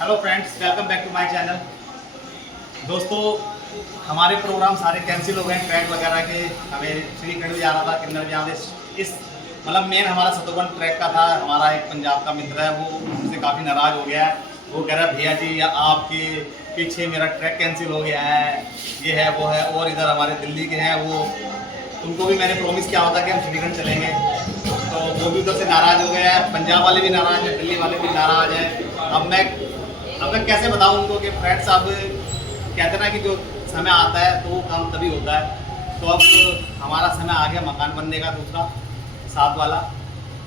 Hello friends, welcome back to my channel. दोस्तों, हमारे programme सारे कैंसिल हो गए हैं ट्रैक वगैरह के। हमें श्रीखंड भी जाना था, किन्नर भी जाना था। इस मतलब मेन हमारा शत्रुघ्न ट्रैक का था। हमारा एक पंजाब का मित्र है, वो हमसे काफ़ी नाराज़ हो गया है। वो कह रहा है भैया जी आपके पीछे मेरा ट्रैक कैंसिल हो गया है, ये है वो है। और इधर हमारे दिल्ली के हैं, वो उनको भी मैंने प्रॉमिस किया होता कि हम श्रीखंड चलेंगे, तो वो भी उधर से नाराज़ हो गया है। पंजाब वाले भी नाराज़ हैं, दिल्ली वाले भी नाराज़ हैं। अब मैं कैसे बताऊं उनको कि फ्रेंड्स, अब कहते हैं ना कि जो समय आता है तो वो काम तभी होता है। तो अब हमारा समय आ गया मकान बनने का, दूसरा साथ वाला।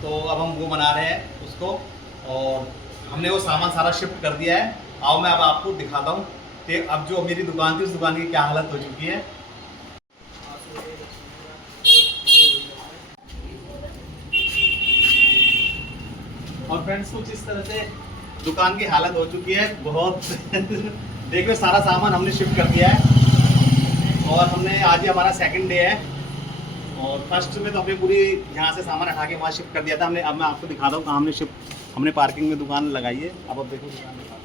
तो अब हम वो बना रहे हैं उसको, और हमने वो सामान सारा शिफ्ट कर दिया है। आओ मैं अब आपको दिखाता हूँ कि अब जो मेरी दुकान थी उस दुकान की क्या हालत हो चुकी है। और फ्रेंड्स, कुछ इस तरह से दुकान की हालत हो चुकी है बहुत। देखो, सारा सामान हमने शिफ्ट कर दिया है, और हमने आज ही हमारा सेकंड डे है। और फर्स्ट में तो हमने पूरी यहाँ से सामान हटा के वहाँ शिफ्ट कर दिया था हमने। अब मैं आपको दिखाता हूँ कहाँ हमने शिफ्ट, हमने पार्किंग में दुकान लगाई है। अब देखो दुकान दिखाता हूँ।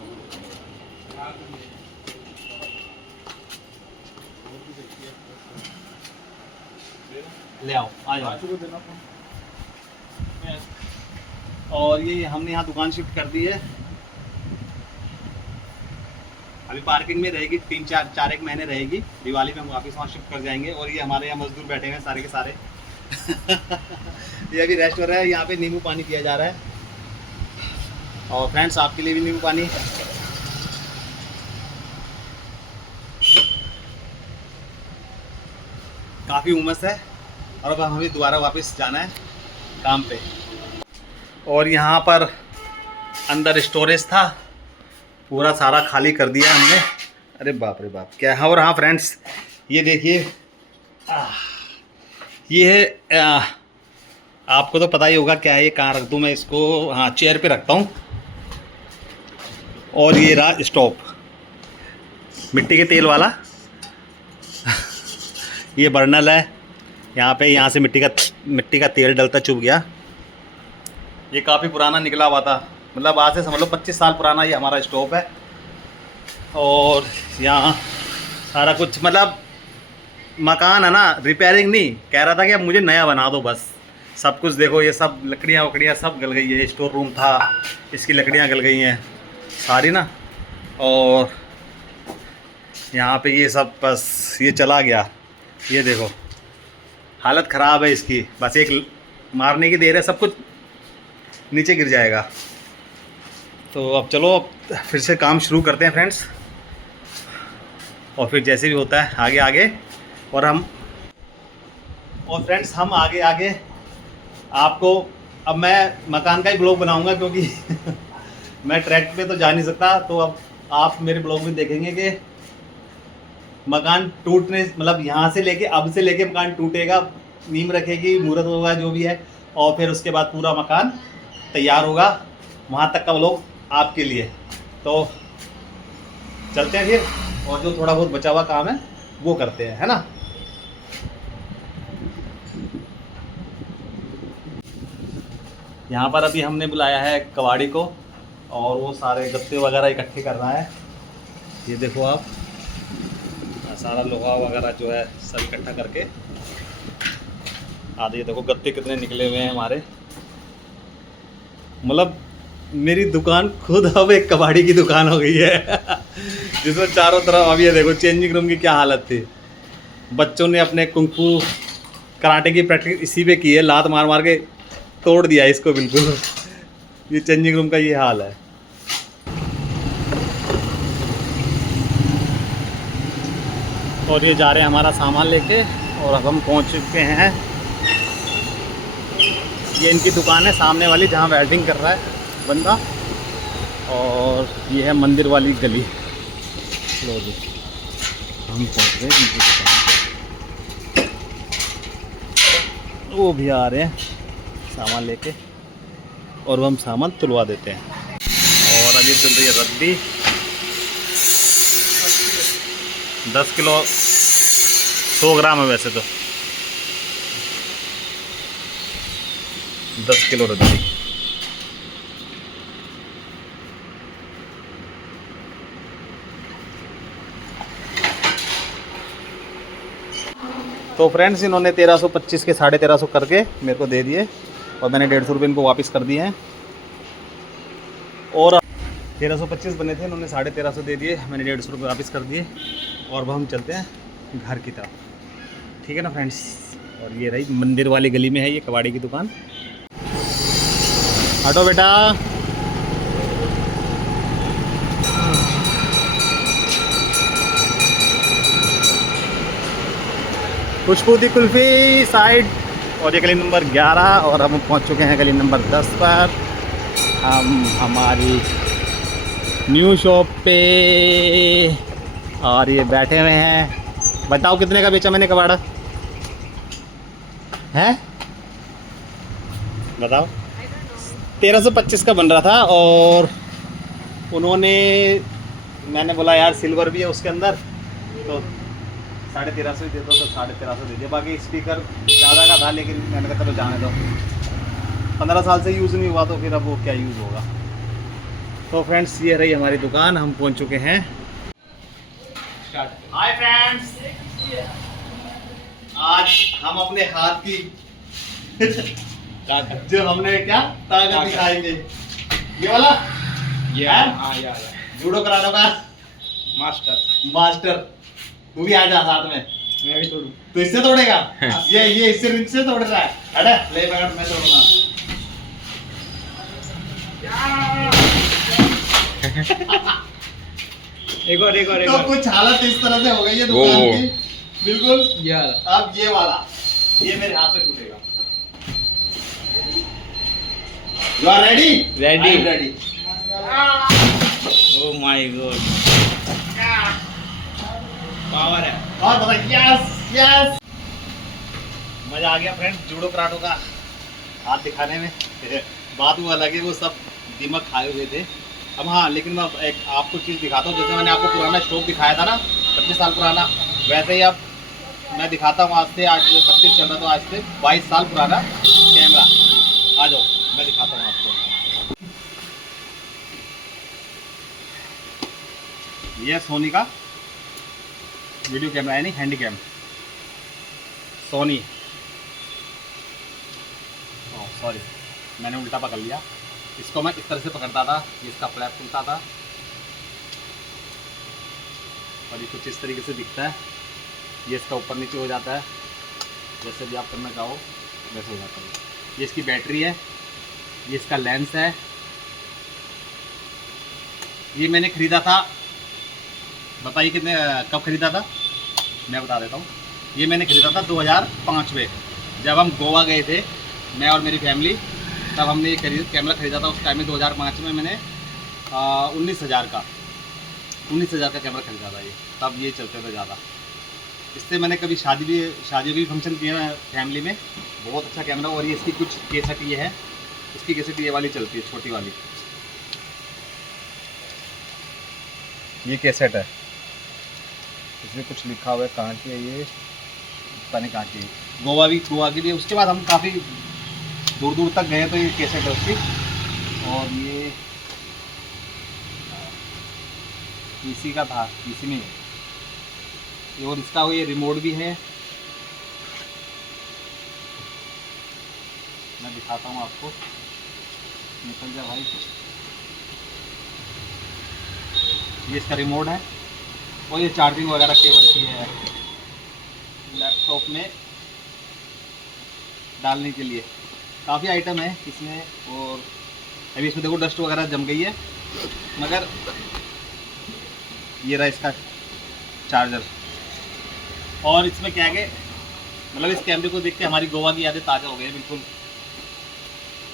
ले आओ, आ जाओ। और ये हमने यहाँ दुकान शिफ्ट कर दी है। अभी पार्किंग में रहेगी, 3-4 महीने रहेगी। दिवाली में हम वापस वहाँ शिफ्ट कर जाएंगे। और ये हमारे यहाँ मजदूर बैठे हुए हैं सारे के सारे। ये अभी रेस्ट हो रहा है, यहाँ पे नींबू पानी पिया जा रहा है। और फ्रेंड्स, आपके लिए भी नींबू पानी। काफ़ी उमस है, और अब हमें दोबारा वापस जाना है काम पे। और यहाँ पर अंदर स्टोरेज था, पूरा सारा खाली कर दिया हमने। अरे बाप रे बाप, क्या है। और हाँ फ्रेंड्स, ये देखिए, ये है आपको तो पता ही होगा क्या है ये। कहाँ रख दूँ मैं इसको? हाँ, चेयर पे रखता हूँ। और ये रहा स्टोव, मिट्टी के तेल वाला। ये बर्नल है, यहाँ से मिट्टी का तेल डलता चुभ गया। ये काफ़ी पुराना निकला हुआ था, मतलब आज से समझ लो 25 साल पुराना ये हमारा स्टोव है। और यहाँ सारा कुछ, मतलब मकान है ना, रिपेयरिंग नहीं, कह रहा था कि अब मुझे नया बना दो बस। सब कुछ देखो, ये सब लकड़ियाँ वकड़ियाँ सब गल गई है। स्टोर रूम था, इसकी लकड़ियाँ गल गई हैं सारी ना। और यहाँ पे ये सब बस ये चला गया। ये देखो, हालत ख़राब है इसकी, बस एक मारने की देर है, सब कुछ नीचे गिर जाएगा। तो अब चलो, अब फिर से काम शुरू करते हैं फ्रेंड्स, और फिर जैसे भी होता है आगे आगे। और फ्रेंड्स, हम आगे आगे आपको, अब मैं मकान का ही ब्लॉग बनाऊंगा, क्योंकि मैं ट्रैक पे तो जा नहीं सकता। तो अब आप मेरे ब्लॉग में देखेंगे कि मकान टूटने, मतलब यहाँ से लेके, अब से लेके मकान टूटेगा, नींव रखेगी, मुहूर्त होगा, जो भी है। और फिर उसके बाद पूरा मकान तैयार होगा, वहाँ तक का व्लॉग आपके लिए। तो चलते हैं फिर, और जो थोड़ा बहुत बचा हुआ काम है वो करते हैं, है ना। यहाँ पर अभी हमने बुलाया है कबाड़ी को, और वो सारे गत्ते वगैरह इकट्ठे कर रहा है। ये देखो आप, सारा लोहा वगैरह जो है सब इकट्ठा करके। आधे देखो गत्ते कितने निकले हुए हैं हमारे। मतलब मेरी दुकान खुद अब एक कबाड़ी की दुकान हो गई है। जिसमें चारों तरफ, अब ये देखो चेंजिंग रूम की क्या हालत थी। बच्चों ने अपने कुंफू कराटे की प्रैक्टिस इसी पे की है, लात मार मार के तोड़ दिया इसको बिल्कुल। ये चेंजिंग रूम का ये हाल है। और ये जा रहे हैं हमारा सामान लेके, और अब हम पहुंच चुके हैं। ये इनकी दुकान है सामने वाली, जहां वेल्डिंग कर रहा है बंदा। और ये है मंदिर वाली गली। लो जी, हम पहुंच गए इनकी दुकान पे। वो भी आ रहे हैं सामान लेके, और हम सामान तुलवा देते हैं। और अभी चल रही है रद्दी। 10 किलो 100 ग्राम है वैसे तो। 10 किलो रद्दी। तो फ्रेंड्स इन्होंने 1325 के 1350 करके मेरे को दे दिए और मैंने 150 रुपये इनको वापस कर दिए हैं। और 1325 बने थे, इन्होंने 1350 दे दिए, मैंने 150 रुपये वापस कर दिए। और अब हम चलते हैं घर की तरफ, ठीक है ना फ्रेंड्स। और ये रही मंदिर वाली गली में है ये कबाड़ी की दुकान। हटो बेटा। खुशबूती कुल्फ़ी साइड, और ये गली नंबर 11 और हम पहुंच चुके हैं गली नंबर 10 पर। हम हमारी न्यू शॉप पे और ये बैठे हुए हैं। बताओ कितने का बेचा मैंने कबाड़ा है? बताओ। 1325 का बन रहा था और उन्होंने, मैंने बोला यार सिल्वर भी है उसके अंदर तो 1350 ही दे दो, तो 1350 दे दिया। बाकी स्पीकर ज़्यादा का था लेकिन मैंने कहा चलो जाने दो, 15 साल से यूज़ नहीं हुआ तो फिर अब वो क्या यूज़ होगा। तो फ्रेंड्स ये रही हमारी दुकान, हम पहुंच चुके हैं। हाय फ्रेंड्स, आज हम अपने हाथ की जो हमने क्या ताकत दिखाएंगे, ये वाला जूडो कराटो का मास्टर। तू भी आ जा साथ में, मैं भी तोड़ू। तो इससे तोड़ेगा? ये इससे तोड़ रहा है। अरे ले पकड़, मैं तोड़ूंगा। एक और तो कुछ हालत इस तरह से हो गई है दुकान की, बिल्कुल। अब ये वाला, ये मेरे हाथ से टूटेगा। You are ready? Ready. Oh my God. Power है। और बता, यस मजा आ गया फ्रेंड्स जूडो कराटो का हाथ दिखाने में। बात वो अलग है, वो सब दिमाग खाए हुए थे। अब हाँ, लेकिन मैं एक आपको चीज़ दिखाता हूँ। जैसे मैंने आपको पुराना स्टोव दिखाया था ना 25 साल पुराना, वैसे ही अब मैं दिखाता हूँ। आज 25 चल रहा, तो आज से 22 साल पुराना कैमरा। आ जाओ मैं दिखाता हूँ आपको। ये सोनी का वीडियो कैमरा है, नहीं हैंडी कैम सोनी। सॉरी, मैंने उल्टा पकड़ लिया। इसको मैं इस तरह से पकड़ता था, इसका फ्लैप खुलता था और ये कुछ इस तरीके से दिखता है। ये इसका ऊपर नीचे हो जाता है, जैसे भी आप करना चाहो वैसे हो जाता है। ये इसकी बैटरी है, ये इसका लेंस है। ये मैंने ख़रीदा था, बताइए कितने कब ख़रीदा था, मैं बता देता हूँ। ये मैंने ख़रीदा था 2005 में, जब हम गोवा गए थे मैं और मेरी फैमिली, तब हमने ये कैमरा ख़रीदा था। उस टाइम में 2005 में मैंने 19,000 का कैमरा ख़रीदा था। ये तब ये चलते थे ज़्यादा। इससे मैंने कभी शादी भी फंक्शन किया है फैमिली में। बहुत अच्छा कैमरा। और ये इसकी कुछ केसेट ये है, इसकी केसेट ये वाली चलती है, छोटी वाली। ये केसेट है, इसमें कुछ लिखा हुआ है, कहाँ की है ये पता नहीं कहाँ की है। गोवा की भी। उसके बाद हम काफ़ी दूर दूर तक गए तो ये केसेट है उसकी। और ये पीसी का था, पीसी में ये। और इसका ये रिमोट भी है, मैं दिखाता हूँ आपको। निकल जा भाई। ये इसका रिमोट है और ये चार्जिंग वगैरह केबल की है लैपटॉप में डालने के लिए। काफ़ी आइटम है इसमें। और अभी इसमें देखो डस्ट वगैरह जम गई है, मगर ये रहा इसका चार्जर। और इसमें क्या है, मतलब इस कैमरे को देख के हमारी गोवा की यादें ताज़ा हो गई है बिल्कुल।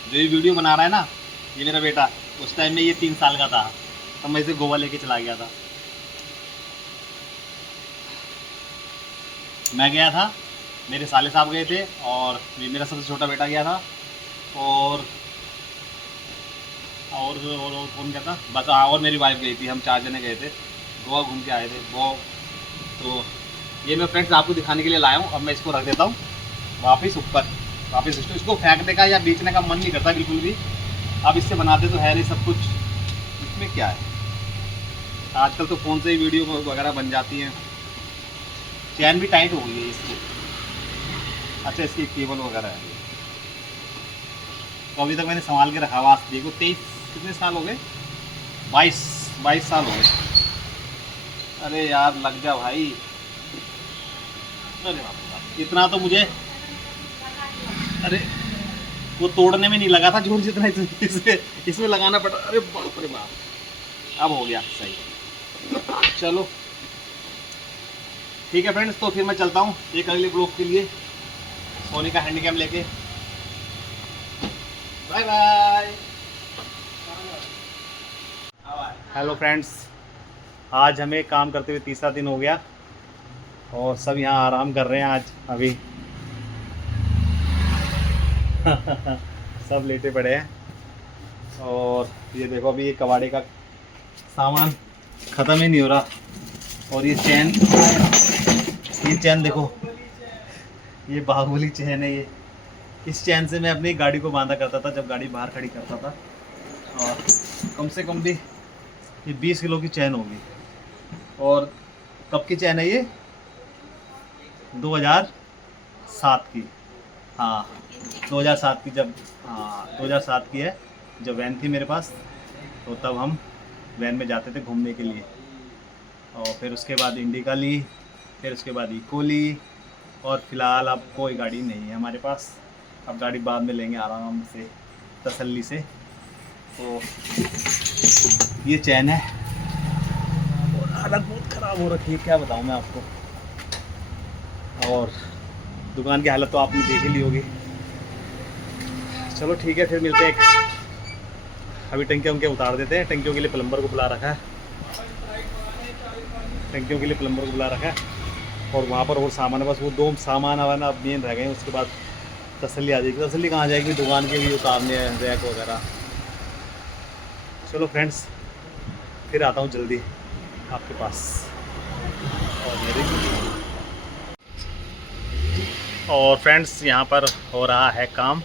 जो ये वीडियो बना रहा है ना, ये मेरा बेटा, उस टाइम में ये 3 साल का था, तब मैं इसे गोवा लेके चला गया था। मैं गया था, मेरे साले साहब गए थे और मेरा सबसे छोटा बेटा गया था। और कौन गया था बस, हाँ, और मेरी वाइफ गई थी। हम 4 जने गए थे, गोवा घूम के आए थे वो। तो ये मैं फ्रेंड्स आपको दिखाने के लिए लाया हूँ। अब मैं इसको रख देता हूँ वापस ऊपर। वापस इसको फेंकने का या बेचने का मन नहीं करता बिल्कुल भी। अब इससे बनाते तो है नहीं सब कुछ। इसमें क्या है, आजकल तो फ़ोन से ही वीडियो वगैरह बन जाती हैं। चैन भी टाइट हो गई है इसकी, अच्छा इसकी केबल वगैरह है। तो अभी तक मैंने संभाल के रखा हुआ। देखो 23 कितने साल हो गए, 22 साल हो गए। अरे यार लग जा भाई। अरे बाप रे बाप, इतना तो मुझे, अरे वो तोड़ने में नहीं लगा था जोर जितना इसमें लगाना पड़ा। अरे बाप रे बाप, अब हो गया सही। चलो ठीक है फ्रेंड्स, तो फिर मैं चलता हूँ एक अगले ब्लॉग के लिए सोनी का हैंडीकैम लेके। Bye bye. हेलो फ्रेंड्स, आज हमें काम करते हुए तीसरा दिन हो गया और सब यहाँ आराम कर रहे हैं आज अभी। सब लेटे पड़े हैं और ये देखो अभी ये कबाड़े का सामान ख़त्म ही नहीं हो रहा। और ये चैन देखो, ये बाहुबली चैन है ये। इस चैन से मैं अपनी गाड़ी को बांधा करता था जब गाड़ी बाहर खड़ी करता था। और कम से कम भी ये 20 किलो की चैन होगी। और कब की चैन है ये? 2007 की। हाँ 2007 की, जब 2007 की है, जब वैन थी मेरे पास तो तब हम वैन में जाते थे घूमने के लिए। और फिर उसके बाद इंडिका ली, फिर उसके बाद इको ली, और फिलहाल अब कोई गाड़ी नहीं है हमारे पास। अब गाड़ी बाद में लेंगे आराम से तसल्ली से। तो ये चैन है और हालत बहुत ख़राब हो रखी है, क्या बताऊँ मैं आपको। और दुकान की हालत तो आपने देख ही ली होगी। चलो ठीक है, फिर मिलते हैं। अभी टंकियाँ उनके उतार देते हैं। टंकियों के लिए प्लम्बर को बुला रखा है, टंकियों के लिए प्लम्बर को बुला रखा है। और वहाँ पर और सामान है, बस वो 2 सामान आवाना अब मेन रह गए हैं। उसके बाद तसल्ली आ जाएगी। तसल्ली कहाँ जाएगी, दुकान के लिए उतारने हैं रैक वगैरह। चलो फ्रेंड्स, फिर आता हूँ जल्दी आपके पास। और फ्रेंड्स यहाँ पर हो रहा है काम।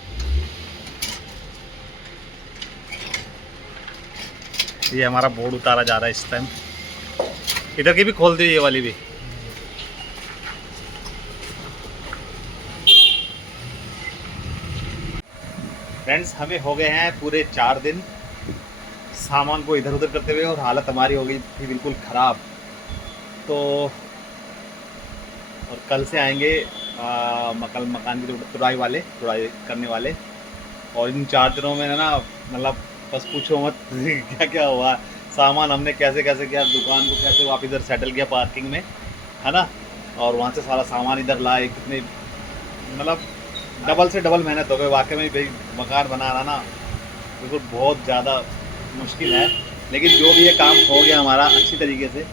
ये हमारा बोर्ड उतारा जा रहा है इस टाइम। इधर की भी खोल दी, ये वाली भी। फ्रेंड्स हमें हो गए हैं पूरे 4 दिन सामान को इधर उधर करते हुए, और हालत हमारी हो गई थी बिल्कुल ख़राब। तो और कल से आएंगे मकान की तुड़ाई करने वाले। और इन 4 दिनों में ना, मतलब बस पूछो मत क्या क्या हुआ। सामान हमने कैसे कैसे किया, दुकान को कैसे वापस इधर सेटल किया पार्किंग में, है ना। और वहाँ से सारा सामान इधर लाए। कितने मतलब डबल से डबल मेहनत हो गई वाकई में। भाई मकान बनाना ना बिल्कुल बहुत ज़्यादा मुश्किल है, लेकिन जो भी ये काम हो गया हमारा अच्छी तरीके से।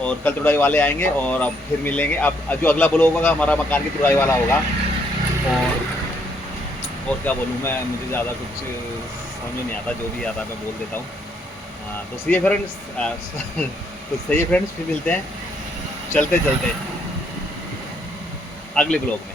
और कल तुड़ाई वाले आएंगे और अब फिर मिलेंगे। अब जो अगला ब्लॉग होगा हमारा मकान की तुड़ाई वाला होगा। और क्या बोलूँ मैं, मुझे ज़्यादा कुछ समझ नहीं आता, जो भी आता मैं बोल देता हूँ। तो सही है फ्रेंड्स, फिर मिलते हैं चलते चलते अगले ब्लॉग में।